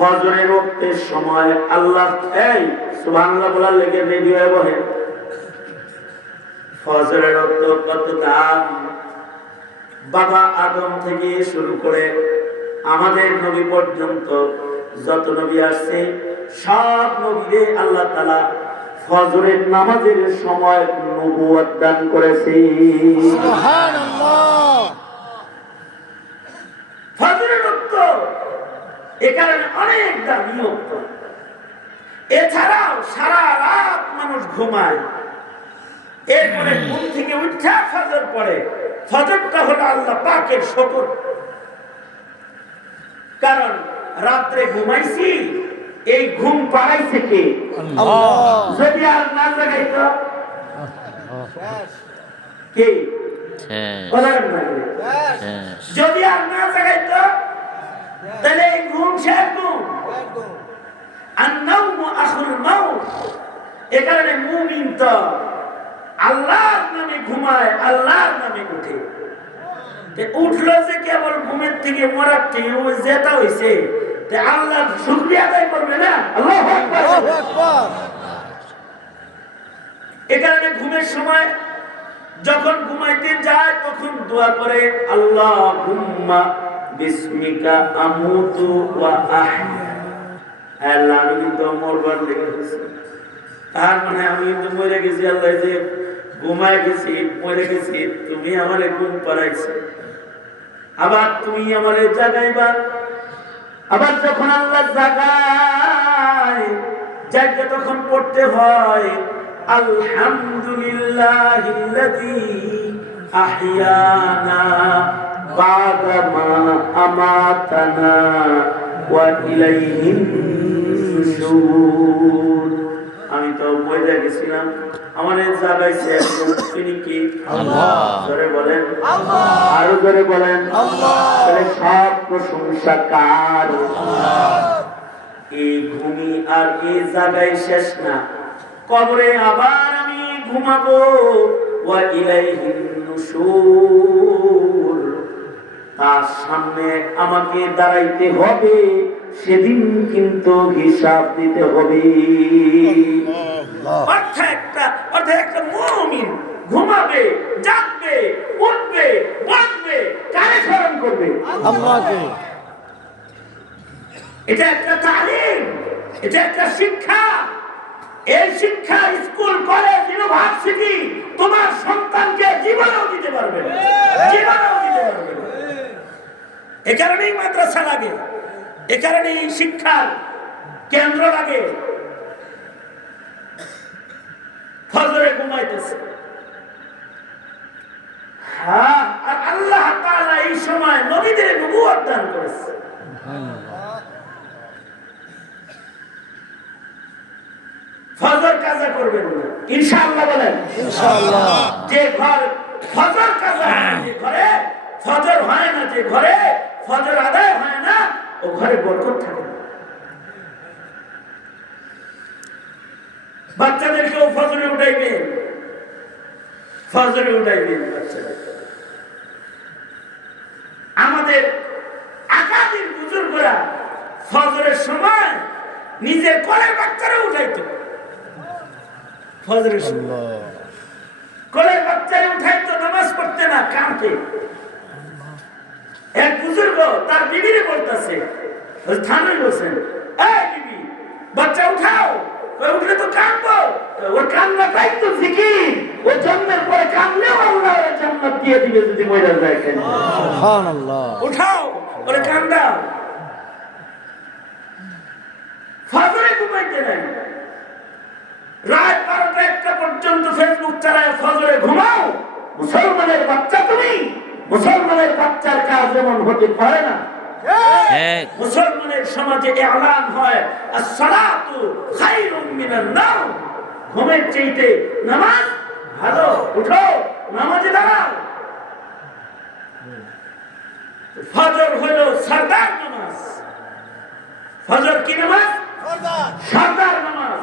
ফজরের সময় আল্লাহ এই বলার লেগে রেডি হয়ে বহে ফজরের কত দাম বাবা আদম থেকে শুরু করে আমাদের নবী পর্যন্ত যত নবী আসছে, সব নবীরে আল্লাহ তালা ফজরের নামাজের সময় নবুয়াত দান করেছে ফজরের রক্ত এ কারণে অনেক দামি রক্ত এছাড়াও সারা রাত মানুষ ঘুমায়। এরপরে ঘুম থেকে উঠা ফজর পড়ে। ফজরটা হলো আল্লাহ পাকের শকর কারণ রাত্রে ঘুমাইছি এই ঘুম পাড়াইছে কে যদি আর না জাগাইত কে? কে? যদি আর না জাগাইত তাহলে আখুল মাউত। এ কারণে মুমিন তো আল্লাহর নামে ঘুমায় আল্লাহর নামে উঠে। উঠল যে কেবল ঘুমের থেকে মরার থেকে যেটা হইছে আল্লাহ শুকরিয়া আদায় করবে না? আল্লাহ এ কারণে ঘুমের সময় যখন ঘুমাইতে যায় তখন দোয়া করে আল্লাহ হুম্মা আমুতু ওয়া আহয়া। আল্লাহ আমি মরবার লেগে গেছি। তার মানে আমি কিন্তু মরে গেছি, আল্লাহ যে ঘুমায় গেছি, মরে গেছি, তুমি আমারে ঘুম পাড়াইছো। আবার তুমি আমারে জাগাইবা। আবার যখন আল্লাহ জাগায় জায়গা তখন পড়তে হয় আলহামদুলিল্লাহিল্লাযী আহইয়ানা বাদা ওয়া ইলাইহিন নুশুর আমি তো মরে গেছিলাম। আমাদের জাগাইছে একজন তিনি কি? আল্লাহ। জোরে বলেন। আল্লাহ। আরও জোরে বলেন। সব প্রশংসা কার? এই ভূমি আর এই জায়গায় শেষ না। কবরে আবার আমি ঘুমাবো। ওয়া ইলাইহিন নুশুর। তার সামনে আমাকে দাঁড়াইতে হবে সেদিন কিন্তু হিসাব দিতে হবে। অর্থাৎ একটা অর্থাৎ একটা মুমিন ঘুমাবে জাগবে উঠবে বসবে কারে স্মরণ করবে। আল্লাহকে। এটা একটা তালিম এটা একটা শিক্ষা। এই শিক্ষা স্কুল কলেজ ইউনিভার্সিটি তোমার সন্তানকে জীবনেও দিতে পারবে না। জীবনেও দিতে পারবে না। এ কারণেই মাদ্রাসা লাগে এ কারণেই শিক্ষার কেন্দ্র লাগে। ফজরে ঘুমাইতেছে। হ্যাঁ আর আল্লাহ তাআলা এই সময় নবীদের নবুয়ত দান করেছে। ফজর কাজা করবেন ইনশাআল্লাহ বলেন। ইনশাআল্লাহ। যে ঘর ফজর কাজা যে ঘরে ফজর হয় না যে ঘরে ফজর আদায় হয় না ও ঘরে বরকত থাকে না। বাচ্চাদেরকেও ফজরে উঠাইবে। ফজরে উঠাইবে বাচ্চাদের। আমাদের একাধিক বুজুর্গরা ফজরের সময় নিজের কলের বাচ্চারা উঠাইতো। ফজরের সময়। কোলের বাচ্চারে উঠাইতো নামাজ পড়তে না কাঁদতে এক বুজুর্গ তার বিবিরে বলতেছে থানুই বলছেন এই বিবি বাচ্চা উঠাও উঠলে তো কাঁদবো ওর কান্নাটাই তো জিকির ও জন্মের পরে আল্লাহ জান্নাত দিয়ে দিবে যদি কেন? সুবহানাল্লাহ। উঠাও ওরে কান্দাও। ফজরে ঘুমাইতে নাই। রাত বারোটা একটা পর্যন্ত ফেসবুক চালায় ফজরে ঘুমাও মুসলমানের বাচ্চা তুমি মুসলমানের বাচ্চার কাজ যেমন হতে পারে না মুসলমানের সমাজে এলান হয় ঘুমের চাইতে নামাজ ভালো উঠো নামাজে দাঁড়াও। ফজর হলো সরদার নামাজ। ফজর কি নামাজ? সরদার নামাজ।